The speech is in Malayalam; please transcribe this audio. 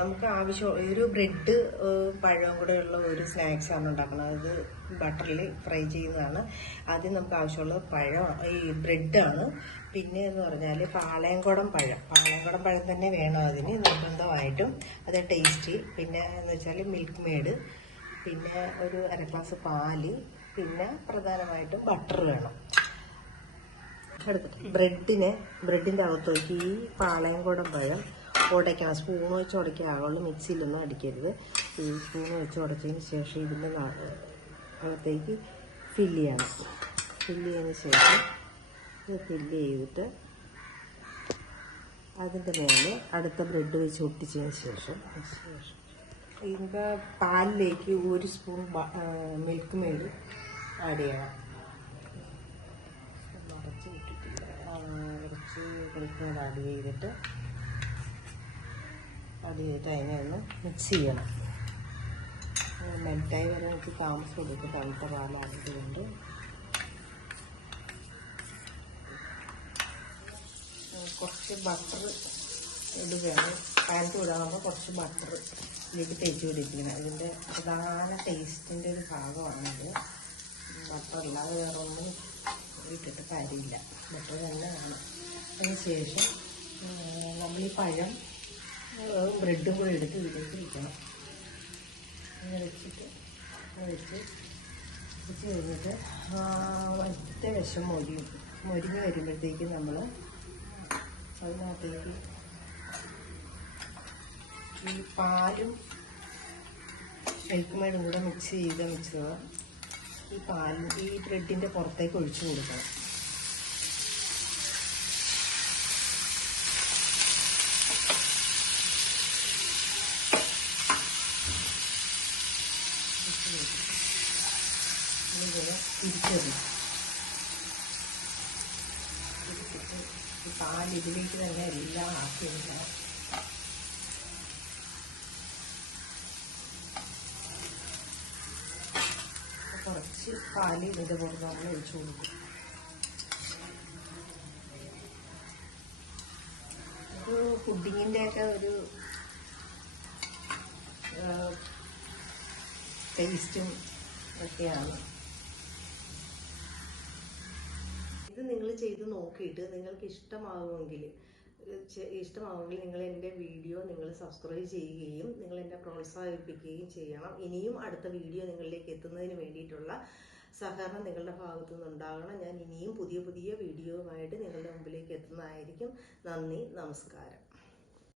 നമുക്ക് ആവശ്യം ഒരു ബ്രെഡ് പഴവും കൂടെ ഉള്ള ഒരു സ്നാക്സ് ആണ് ഉണ്ടാക്കുന്നത്. അത് ബട്ടറിൽ ഫ്രൈ ചെയ്യുന്നതാണ്. ആദ്യം നമുക്ക് ആവശ്യമുള്ളത് പഴം ഈ ബ്രെഡാണ്. പിന്നെ എന്ന് പറഞ്ഞാൽ പാളയംകുടം പഴം. പാളയംകുടം പഴം തന്നെ വേണം അതിന് നിർബന്ധമായിട്ടും. അത് ടേസ്റ്റി. പിന്നെ എന്ന് വെച്ചാൽ മിൽക്ക് മെയ്ഡ്. പിന്നെ ഒരു അര ഗ്ലാസ് പാൽ. പിന്നെ പ്രധാനമായിട്ടും ബട്ടർ വേണം. എടുത്തിട്ട് ബ്രെഡിനെ ബ്രെഡിന്റെ അകത്തേക്ക് ഈ പാളയംകുടം പഴം ഉടയ്ക്കണം സ്പൂൺ വെച്ച് ഉടയ്ക്കാവുള്ളൂ മിക്സിയിലൊന്നും അടിക്കരുത്. ഈ സ്പൂൺ വെച്ച് ഉടച്ചതിന് ശേഷം ഇതിന്റെ അകത്തേക്ക് ഫില്ല് ചെയ്യണം. ഫില്ല് ചെയ്തതിന് ശേഷം ഇത് ഫില്ല് ചെയ്തിട്ട് അതിന്റെ മേലെ അടുത്ത ബ്രെഡ് വെച്ച് ഒട്ടിച്ചതിന് ശേഷം ഇതിന്റെ പാലിലേക്ക് ഒരു സ്പൂൺ മിൽക്ക് മെയ്ഡ് ആഡ് ചെയ്യണം. നിറച്ച് ഇട്ടിട്ടില്ല. കുറച്ച് വെളിച്ചെണ്ണ ആഡ് ചെയ്തിട്ട് ആഡ് ചെയ്തിട്ട് അതിനെ ഒന്ന് മിക്സ് ചെയ്യണം. മെൽറ്റായി വരെ നമുക്ക് താമസം എടുക്കും തണുത്ത പാലായതുകൊണ്ട് കുറച്ച് ബട്ടർ ഇടുകയാണ്. പാന്റ് വിടാകുമ്പോൾ കുറച്ച് ബട്ടർ ഇതിലേക്ക് തേച്ച് പിടിപ്പിക്കണം. ഇതിന്റെ പ്രധാന ടേസ്റ്റിന്റെ ഒരു ഭാഗമാണിത്. ബട്ടർ അല്ലാതെ വേറെ ഒന്നും ഇട്ടിട്ട് കാര്യമില്ല. ബട്ടർ തന്നെ വേണം അതിന് ശേഷം നമ്മൾ ഈ പഴം ആ, ബ്രെഡും കൂടി എടുത്ത് ഇതിലേക്ക് വെക്കണം അങ്ങനെ വെച്ചിട്ട് അത് വെച്ച് വെച്ച് കഴിഞ്ഞിട്ട് ഒറ്റ വശം മൊരിയും മൊരിഞ്ഞ് വരുമ്പോഴത്തേക്ക് നമ്മൾ അതിനകത്തേക്ക് ഈ പാലും ഷെൽക്കുമേടും കൂടെ മിക്സ് ചെയ്ത് മിക്സ് ഈ പാലും ഈ ബ്രെഡിന്റെ പുറത്തേക്ക് ഒഴിച്ചു കൊടുക്കണം. ഇങ്ങനെ തിരിച്ചറി ഈ പാൽ ഇതിലേക്ക് തന്നെ എല്ലാം ആക്കി കുറച്ച് പാൽ ഇതിന്റെ പുറത്ത് നമ്മൾ ഒഴിച്ചു കൊടുക്കും ഒരു പുഡിങ്ങിന്റെയൊക്കെ ഒരു ടേസ്റ്റും ഒക്കെയാണ്. ഇത് നിങ്ങൾ ചെയ്ത് നോക്കിയിട്ട് നിങ്ങൾക്ക് ഇഷ്ടമാകുമെങ്കിൽ ഇഷ്ടമാവുമെങ്കിൽ നിങ്ങൾ എന്റെ വീഡിയോ നിങ്ങൾ സബ്സ്ക്രൈബ് ചെയ്യുകയും നിങ്ങൾ എന്നെ പ്രോത്സാഹിപ്പിക്കുകയും ചെയ്യണം. ഇനിയും അടുത്ത വീഡിയോ നിങ്ങളിലേക്ക് എത്തുന്നതിന് വേണ്ടിയിട്ടുള്ള സഹകരണം നിങ്ങളുടെ ഭാഗത്തു നിന്നുണ്ടാകണം. ഞാൻ ഇനിയും പുതിയ പുതിയ വീഡിയോയുമായിട്ട് നിങ്ങളുടെ മുമ്പിലേക്ക് എത്തുന്നതായിരിക്കും. നന്ദി നമസ്കാരം.